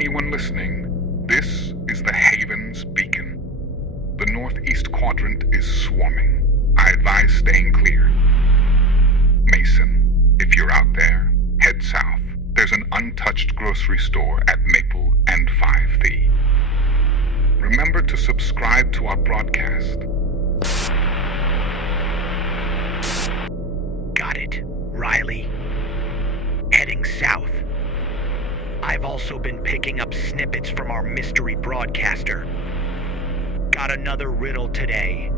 anyone listening, this is the Haven's beacon. The northeast quadrant is swarming. I advise staying clear. Mason, if you're out there, head south. There's an untouched grocery store at Maple and 5th. Remember to subscribe to our broadcast. Got it, Riley. Heading south. I've also been picking up snippets from our mystery broadcaster. Got another riddle today.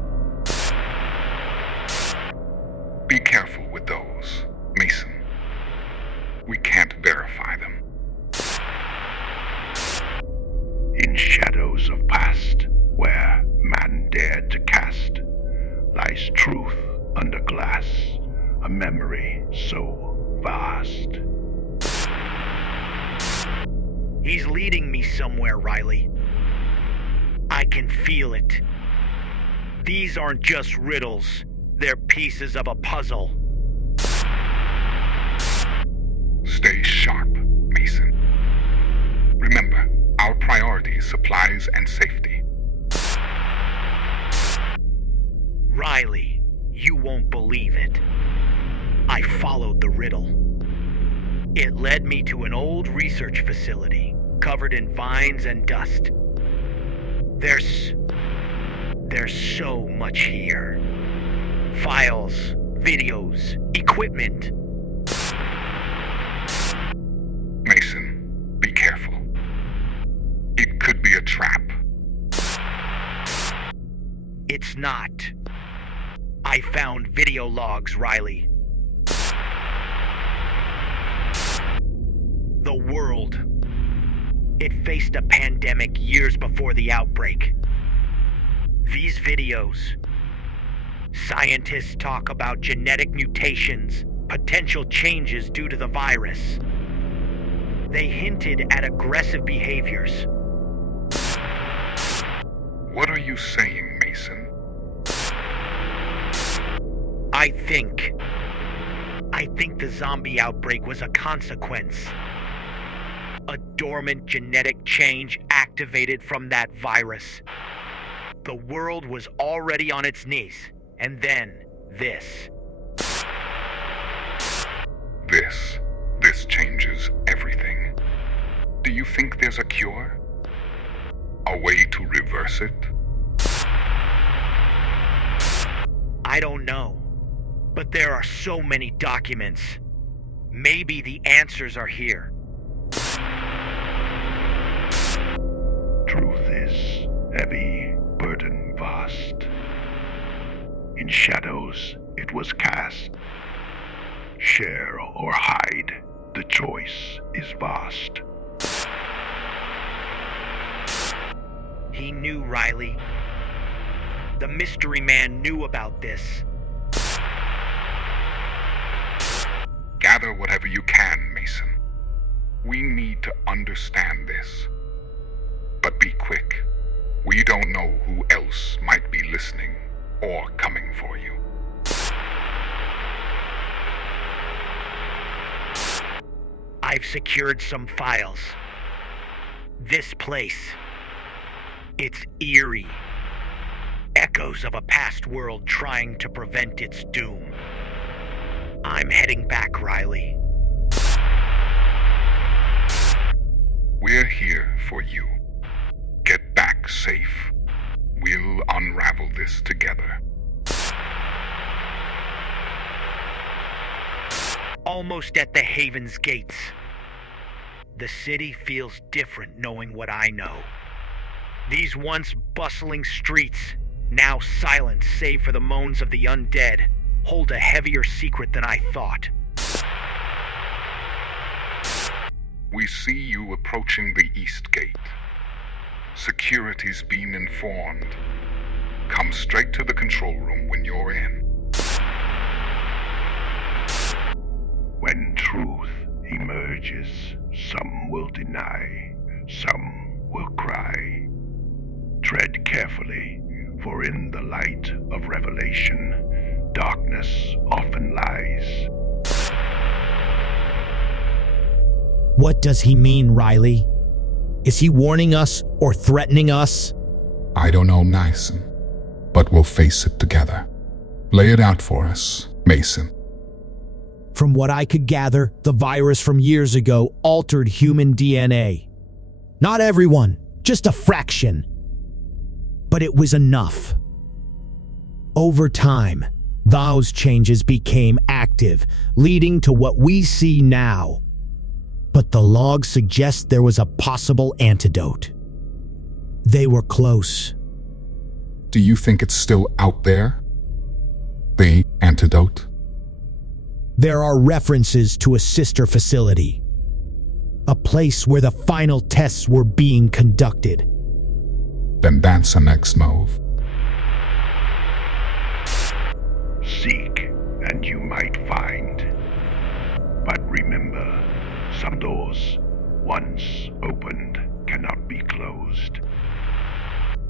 Be careful with those, Mason. We can't verify them. In shadows of past, where man dared to cast, lies truth under glass, a memory so vast. He's leading me somewhere, Riley. I can feel it. These aren't just riddles, they're pieces of a puzzle. Stay sharp, Mason. Remember, our priority is supplies and safety. Riley, you won't believe it. I followed the riddle. It led me to an old research facility, covered in vines and dust. There's so much here. Files, videos, equipment. Mason, be careful. It could be a trap. It's not. I found video logs, Riley. The world. It faced a pandemic years before the outbreak. These videos. Scientists talk about genetic mutations, potential changes due to the virus. They hinted at aggressive behaviors. What are you saying, Mason? I think the zombie outbreak was a consequence. A dormant genetic change activated from that virus. The world was already on its knees, and then this. This changes everything. Do you think there's a cure? A way to reverse it? I don't know, but there are so many documents. Maybe the answers are here. Truth is heavy, burden vast. In shadows it was cast. Share or hide, the choice is vast. He knew, Riley. The mystery man knew about this. Gather whatever you can, Mason. We need to understand this. But be quick. We don't know who else might be listening or coming for you. I've secured some files. This place. It's eerie. Echoes of a past world trying to prevent its doom. I'm heading back, Riley. We're here for you. Get back safe. We'll unravel this together. Almost at the Haven's gates. The city feels different knowing what I know. These once bustling streets, now silent save for the moans of the undead, hold a heavier secret than I thought. We see you approaching the east gate. Security's been informed. Come straight to the control room when you're in. When truth emerges, some will deny, some will cry. Tread carefully, for in the light of revelation, darkness often lies. What does he mean, Riley? Is he warning us or threatening us? I don't know, Mason, but we'll face it together. Lay it out for us, Mason. From what I could gather, the virus from years ago altered human DNA. Not everyone, just a fraction. But it was enough. Over time, those changes became active, leading to what we see now. But the logs suggest there was a possible antidote. They were close. Do you think it's still out there? The antidote? There are references to a sister facility, a place where the final tests were being conducted. Then that's the next move. Seek, and you might find. But remember, some doors, once opened, cannot be closed.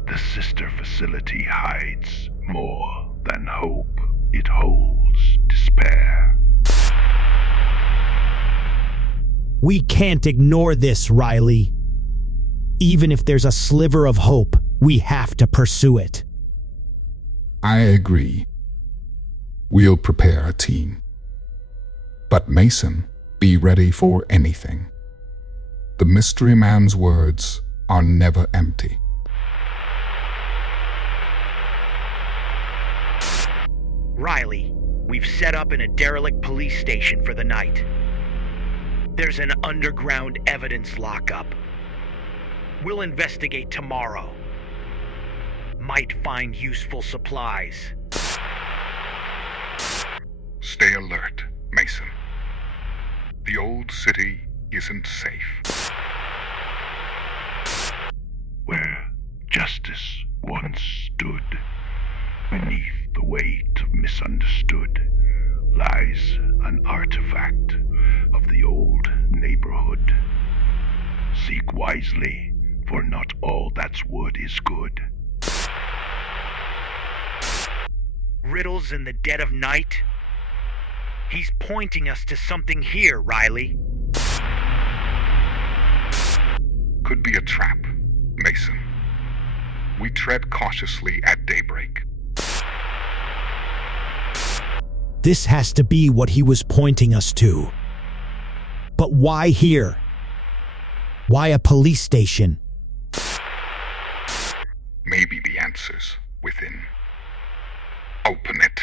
The sister facility hides more than hope. It holds despair. We can't ignore this, Riley. Even if there's a sliver of hope, we have to pursue it. I agree. We'll prepare a team. But Mason, be ready for anything. The mystery man's words are never empty. Riley, we've set up in a derelict police station for the night. There's an underground evidence lockup. We'll investigate tomorrow. Might find useful supplies. Stay alert, Mason. The old city isn't safe. Where justice once stood, beneath the weight of misunderstood, lies an artifact of the old neighborhood. Seek wisely, for not all that's wood is good. Riddles in the dead of night? He's pointing us to something here, Riley. Could be a trap, Mason. We tread cautiously at daybreak. This has to be what he was pointing us to. But why here? Why a police station? Maybe the answer's within. Open it.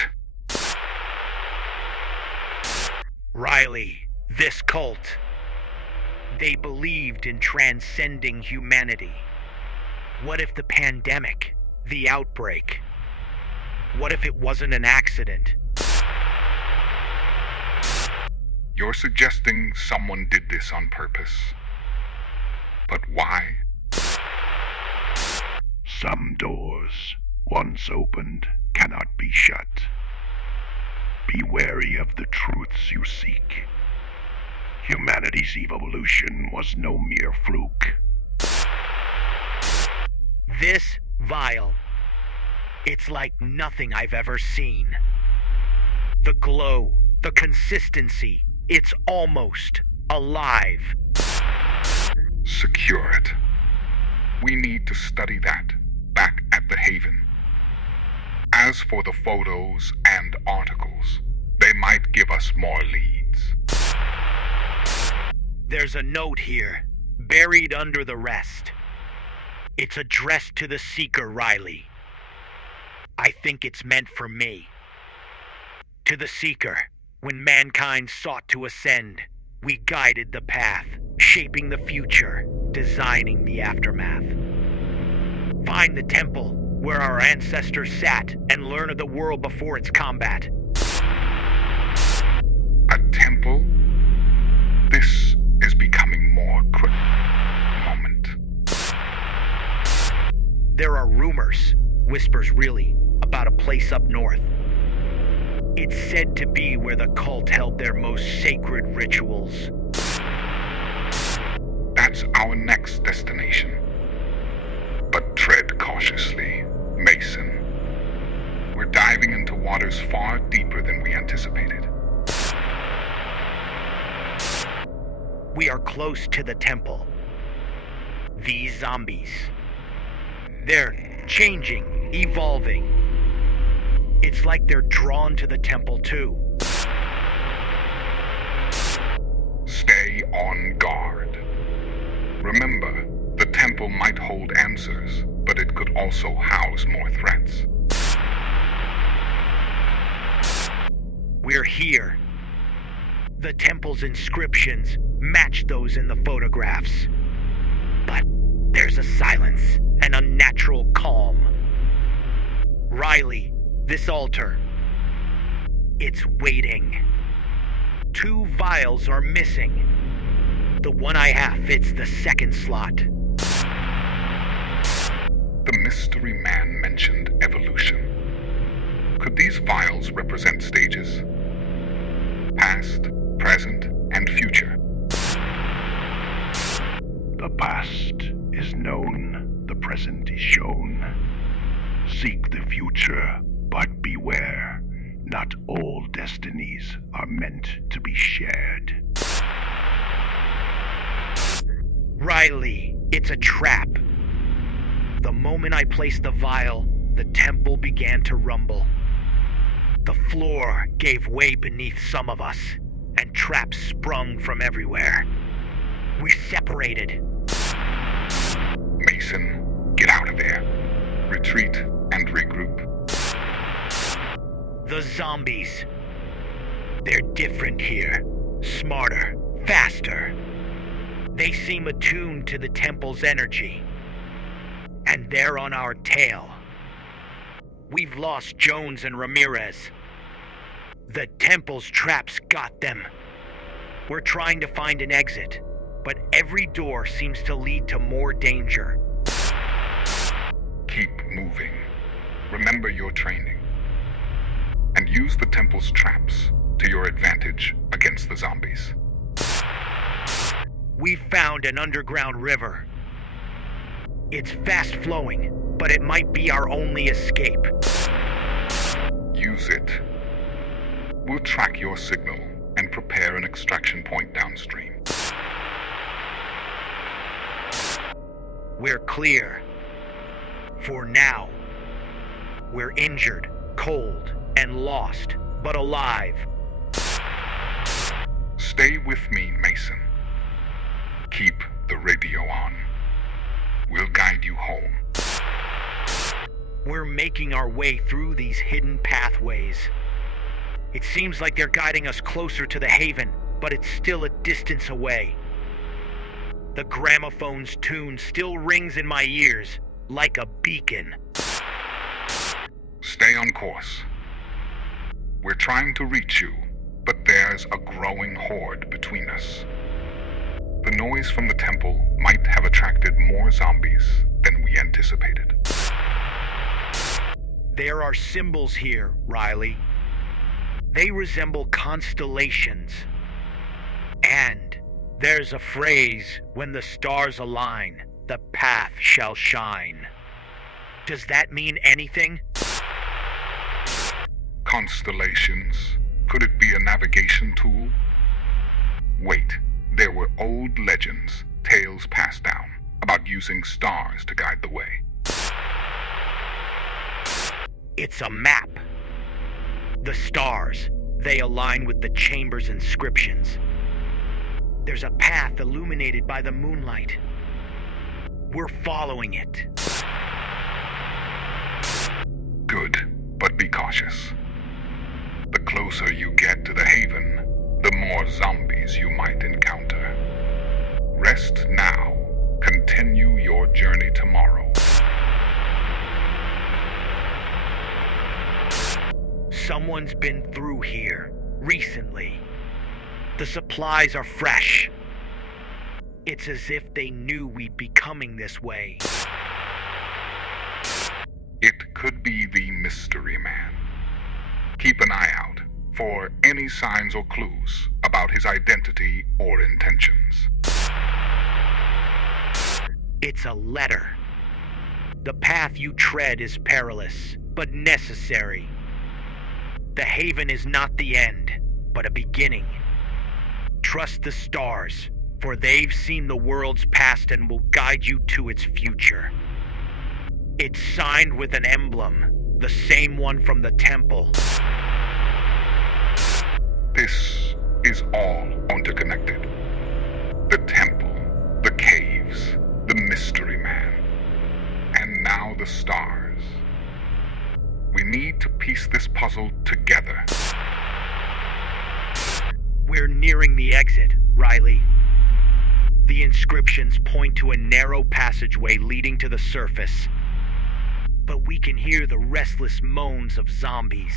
Riley, this cult. They believed in transcending humanity. What if the pandemic, the outbreak? What if it wasn't an accident? You're suggesting someone did this on purpose. But why? Some doors, once opened, cannot be shut. Be wary of the truths you seek. Humanity's evolution was no mere fluke. This vial. It's like nothing I've ever seen. The glow, the consistency, it's almost alive. Secure it. We need to study that back at the Haven. As for the photos and articles, they might give us more leads. There's a note here, buried under the rest. It's addressed to the Seeker, Riley. I think it's meant for me. To the Seeker, when mankind sought to ascend, we guided the path, shaping the future, designing the aftermath. Find the temple where our ancestors sat and learn of the world before its combat. A temple? This is becoming more moment. There are rumors, whispers really, about a place up north. It's said to be where the cult held their most sacred rituals. That's our next destination. But tread cautiously, Mason. We're diving into waters far deeper than we anticipated. We are close to the temple. These zombies. They're changing, evolving. It's like they're drawn to the temple too. Stay on guard. Remember, the temple might hold answers, but it could also house more threats. We're here. The temple's inscriptions match those in the photographs. But there's a silence, an unnatural calm. Riley, this altar. It's waiting. 2 vials are missing. The one I have fits the second slot. The mystery man mentioned evolution. Could these vials represent stages? Past, present, and future. The past is known, the present is shown. Seek the future, but beware. Not all destinies are meant to be shared. Riley, it's a trap. The moment I placed the vial, the temple began to rumble. The floor gave way beneath some of us, and traps sprung from everywhere. We separated. Mason, get out of there. Retreat and regroup. The zombies. They're different here. Smarter, faster. They seem attuned to the temple's energy. And they're on our tail. We've lost Jones and Ramirez. The temple's traps got them. We're trying to find an exit, but every door seems to lead to more danger. Keep moving. Remember your training. And use the temple's traps to your advantage against the zombies. We've found an underground river. It's fast flowing, but it might be our only escape. Use it. We'll track your signal and prepare an extraction point downstream. We're clear. For now. We're injured, cold, and lost, but alive. Stay with me, Mason. Keep the radio on. We'll guide you home. We're making our way through these hidden pathways. It seems like they're guiding us closer to the haven, but it's still a distance away. The gramophone's tune still rings in my ears, like a beacon. Stay on course. We're trying to reach you, but there's a growing horde between us. The noise from the temple might have attracted more zombies than we anticipated. There are symbols here, Riley. They resemble constellations. And there's a phrase, when the stars align, the path shall shine. Does that mean anything? Constellations? Could it be a navigation tool? Wait, there were old legends, tales passed down, about using stars to guide the way. It's a map. The stars, they align with the chamber's inscriptions. There's a path illuminated by the moonlight. We're following it. Good, but be cautious. The closer you get to the haven, the more zombies you might encounter. Rest now. Continue your journey tomorrow. Someone's been through here recently. The supplies are fresh. It's as if they knew we'd be coming this way. It could be the mystery man. Keep an eye out for any signs or clues about his identity or intentions. It's a letter. The path you tread is perilous, but necessary. The haven is not the end, but a beginning. Trust the stars. For they've seen the world's past and will guide you to its future. It's signed with an emblem, the same one from the temple. This is all interconnected. The temple, the caves, the mystery man, and now the stars. We need to piece this puzzle together. We're nearing the exit, Riley. The inscriptions point to a narrow passageway leading to the surface. But we can hear the restless moans of zombies.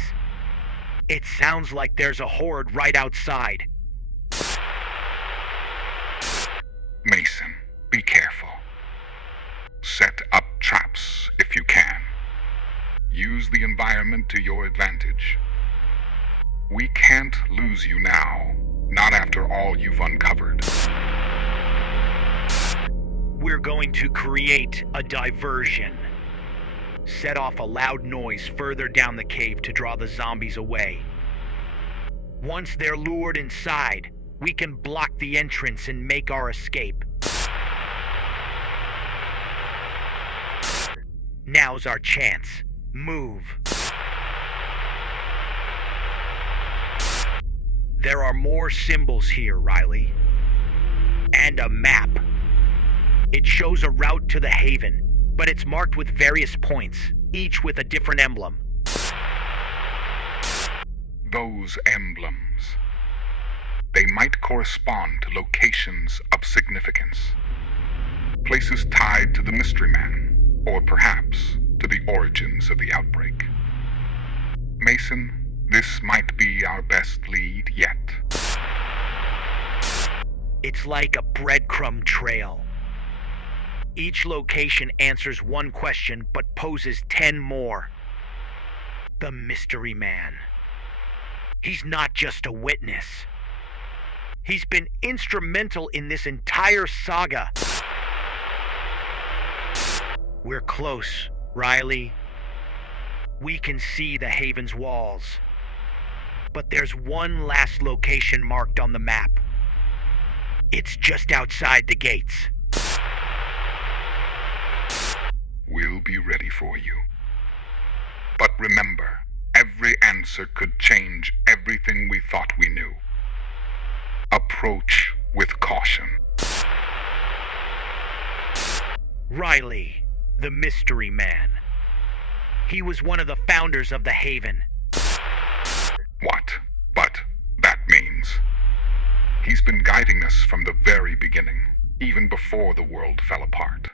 It sounds like there's a horde right outside. Mason, be careful. Set up traps if you can. Use the environment to your advantage. We can't lose you now, not after all you've uncovered. We're going to create a diversion. Set off a loud noise further down the cave to draw the zombies away. Once they're lured inside, we can block the entrance and make our escape. Now's our chance. Move. There are more symbols here, Riley. And a map. It shows a route to the haven, but it's marked with various points, each with a different emblem. Those emblems. They might correspond to locations of significance. Places tied to the mystery man, or perhaps to the origins of the outbreak. Mason, this might be our best lead yet. It's like a breadcrumb trail. Each location answers one question but poses 10 more. The mystery man. He's not just a witness. He's been instrumental in this entire saga. We're close, Riley. We can see the haven's walls. But there's one last location marked on the map. It's just outside the gates. We'll be ready for you. But remember, every answer could change everything we thought we knew. Approach with caution. Riley, the mystery man. He was one of the founders of the Haven. What? But that means he's been guiding us from the very beginning, even before the world fell apart.